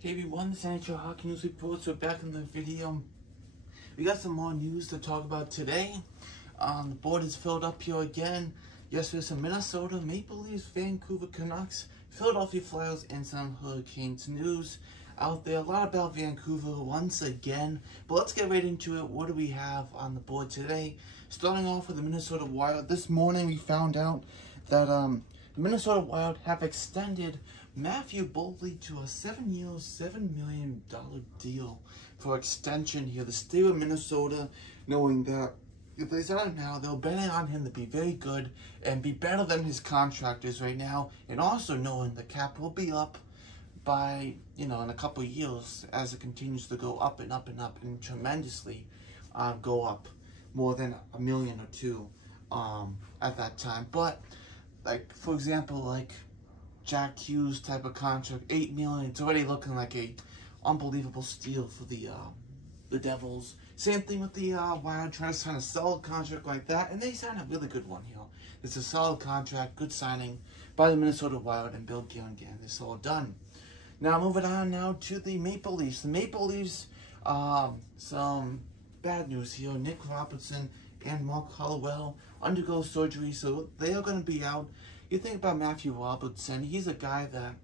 Hey everyone, this is NHL Hockey News Report. So back in the video, we got some more news to talk about today. The board is filled up here again. Yesterday, some Minnesota Maple Leafs, Vancouver Canucks, Philadelphia Flyers, and some Hurricanes news out there. A lot about Vancouver once again. But let's get right into it. What do we have on the board today? Starting off with the Minnesota Wild. This morning we found out that the Minnesota Wild have extended Matthew Boldy to a 7-year, $7 million deal for extension here. The state of Minnesota, knowing that if they sign him now, they're betting on him to be very good and be better than his contract is right now, and also knowing the cap will be up by, in a couple of years as it continues to go up and up and up and tremendously go up more than $1 million or $2 million at that time. But like, for example, like Jack Hughes type of contract, $8 million. It's already looking like a unbelievable steal for the Devils. Same thing with the Wild, trying to sign a solid contract like that, and they signed a really good one here. It's a solid contract, good signing by the Minnesota Wild and Bill Gilligan. It's all done. Now moving on now to the Maple Leafs. The Maple Leafs, some bad news here. Nick Robertson and Mark Hollowell undergo surgery, so they are going to be out. You think about Matthew Robertson, he's a guy that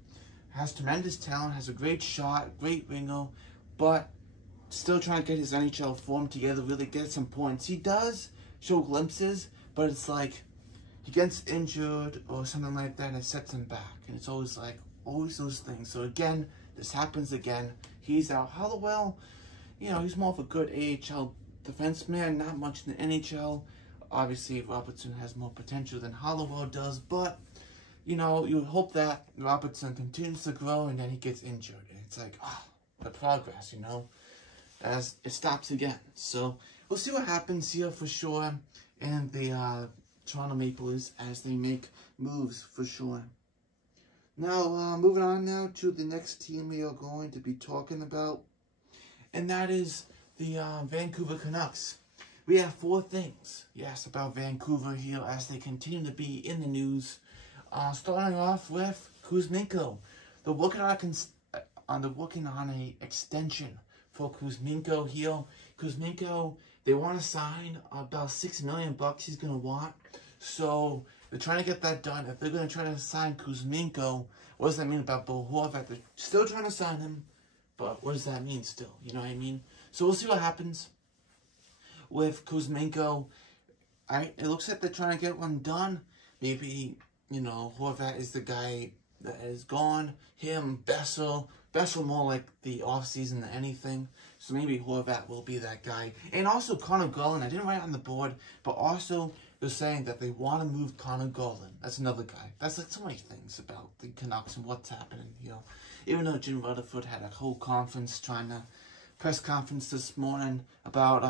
has tremendous talent, has a great shot, great winger, but still trying to get his NHL form together, really get some points. He does show glimpses, but it's like he gets injured or something like that and it sets him back. And it's always those things. So again, this happens again. He's out. Hollowell, he's more of a good AHL defenseman, not much in the NHL. Obviously, Robertson has more potential than Hollowell does, but, you would hope that Robertson continues to grow and then he gets injured. And it's like, the progress, as it stops again. So, we'll see what happens here for sure in the Toronto Maple Leafs as they make moves for sure. Now, moving on now to the next team we are going to be talking about, and that is the Vancouver Canucks. We have 4 things, yes, about Vancouver here as they continue to be in the news. Starting off with Kuzmenko. They're working on a extension for Kuzmenko here. Kuzmenko, they want to sign about $6 million he's going to want. So they're trying to get that done. If they're going to try to sign Kuzmenko, what does that mean about Bo Horvat? They're still trying to sign him, but what does that mean still? You know what I mean? So we'll see what happens with Kuzmenko. It looks like they're trying to get one done. Maybe, Horvat is the guy that is gone. Him, Bessel more like the offseason than anything. So maybe Horvat will be that guy. And also Connor Garland, I didn't write it on the board, but also they're saying that they want to move Connor Garland. That's another guy. That's like so many things about the Canucks and what's happening here. Even though Jim Rutherford had a whole press conference this morning about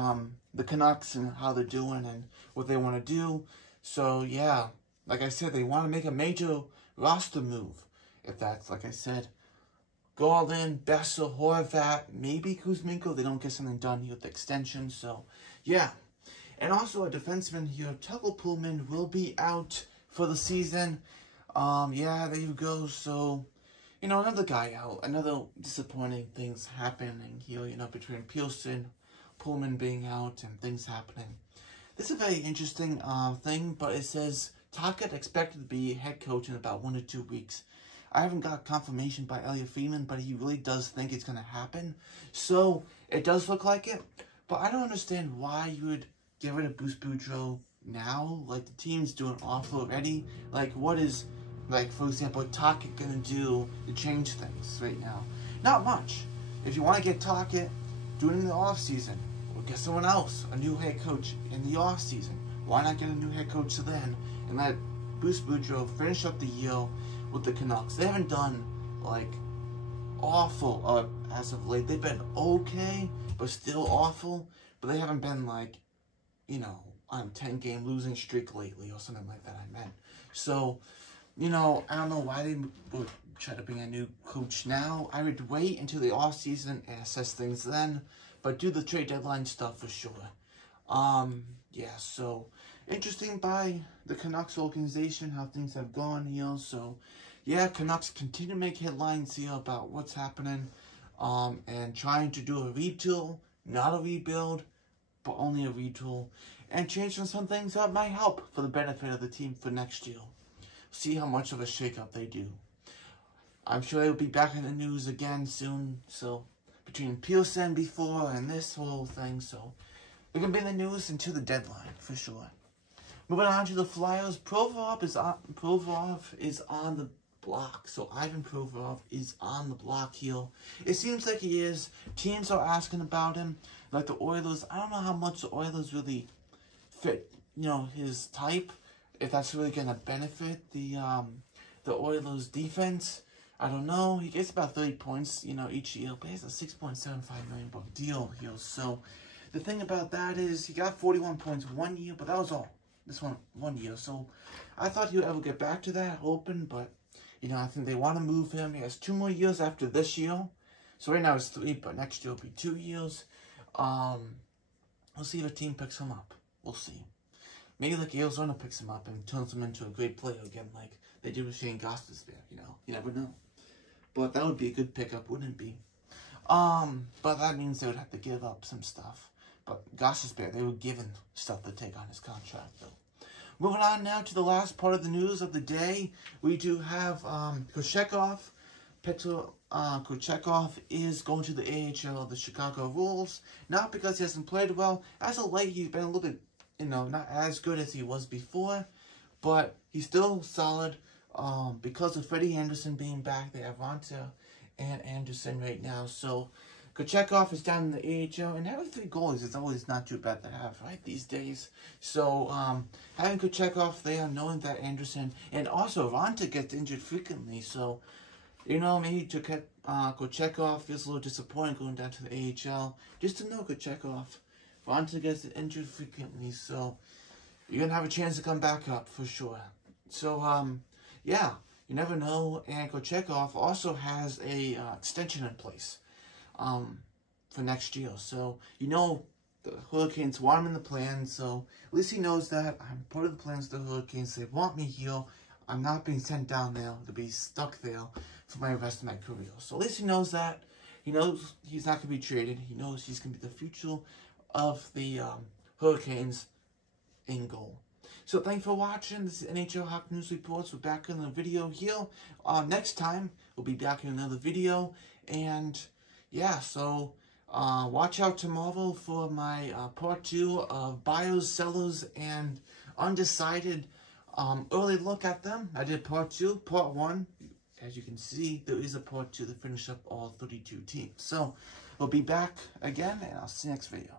the Canucks and how they're doing and what they want to do. So yeah, like I said, they want to make a major roster move. If that's, like I said, Garland, Bessel, Horvat, maybe Kuzmenko, they don't get something done here with the extension. So yeah, and also a defenseman here, Tucker Pullman, will be out for the season. Yeah, there you go. So another guy out, another disappointing things happening here, between Pearson, Pullman being out, and things happening. This is a very interesting thing, but it says Tocchet expected to be head coach in about 1 to 2 weeks. I haven't got confirmation by Elliot Friedman, but he really does think it's going to happen. So, it does look like it, but I don't understand why you would get rid of Bruce Boudreau now. Like, the team's doing awful already. Like, what is, like, for example, Tocchet going to do to change things right now? Not much. If you want to get Tocchet, do it in the offseason. Or get someone else, a new head coach in the offseason. Why not get a new head coach then and let Bruce Boudreau finish up the year with the Canucks? They haven't done, like, awful as of late. They've been okay, but still awful. But they haven't been, like, on a 10-game losing streak lately or something like that, I meant. So, I don't know why they would try to bring a new coach now. I would wait until the offseason and assess things then, but do the trade deadline stuff for sure. Yeah, so interesting by the Canucks organization, how things have gone here. So, yeah, Canucks continue to make headlines here about what's happening and trying to do a retool, not a rebuild, but only a retool, and change on some things that might help for the benefit of the team for next year. See how much of a shakeup they do. I'm sure it'll be back in the news again soon, so between Pearson before and this whole thing, so we're going to be in the news until the deadline, for sure. Moving on to the Flyers, Provorov is on the block. So Ivan Provorov is on the block here. It seems like he is. Teams are asking about him. Like the Oilers, I don't know how much the Oilers really fit, his type. If that's really going to benefit the Oilers defense. I don't know. He gets about 30 points, each year. But he has a $6.75 million deal here. So the thing about that is he got 41 points one year, but that was all. This one year. So I thought he would ever get back to that open, but I think they want to move him. He has 2 more years after this year. So right now it's 3, but next year will be 2 years. We'll see if a team picks him up. We'll see. Maybe like Arizona picks him up and turns him into a great player again, like they did with Shane Gostisbehere, You never know. But that would be a good pickup, wouldn't it be? But that means they would have to give up some stuff. But Gostisbehere, they were given stuff to take on his contract, though. Moving on now to the last part of the news of the day. We do have Kochekov. Petr Kochekov is going to the AHL of the Chicago Wolves. Not because he hasn't played well. As of late, he's been a little bit, not as good as he was before. But he's still solid. Because of Freddie Anderson being back, they have Ronta and Anderson right now. So Kochekov is down in the AHL, and having 3 goalies is always not too bad to have, right, these days. So, having Kochekov there, knowing that Anderson, and also Ronta gets injured frequently, so, maybe Kochekov feels a little disappointed going down to the AHL. Just to know Kochekov, Ronta gets injured frequently, so you're going to have a chance to come back up, for sure. So, yeah, you never know, and Kochekov also has a extension in place. For next year. So, the Hurricanes want him in the plan, so at least he knows that I'm part of the plans of the Hurricanes. They want me here. I'm not being sent down there to be stuck there for my rest of my career. So at least he knows that. He knows he's not going to be traded. He knows he's going to be the future of the Hurricanes in goal. So thanks for watching. This is NHL Hockey News Reports. We're back in the video here. Next time, we'll be back in another video. And yeah, so watch out tomorrow for my part 2 of buyers, sellers, and undecided early look at them. I did part 2. Part 1, as you can see, there is a part 2 to finish up all 32 teams. So we'll be back again, and I'll see you next video.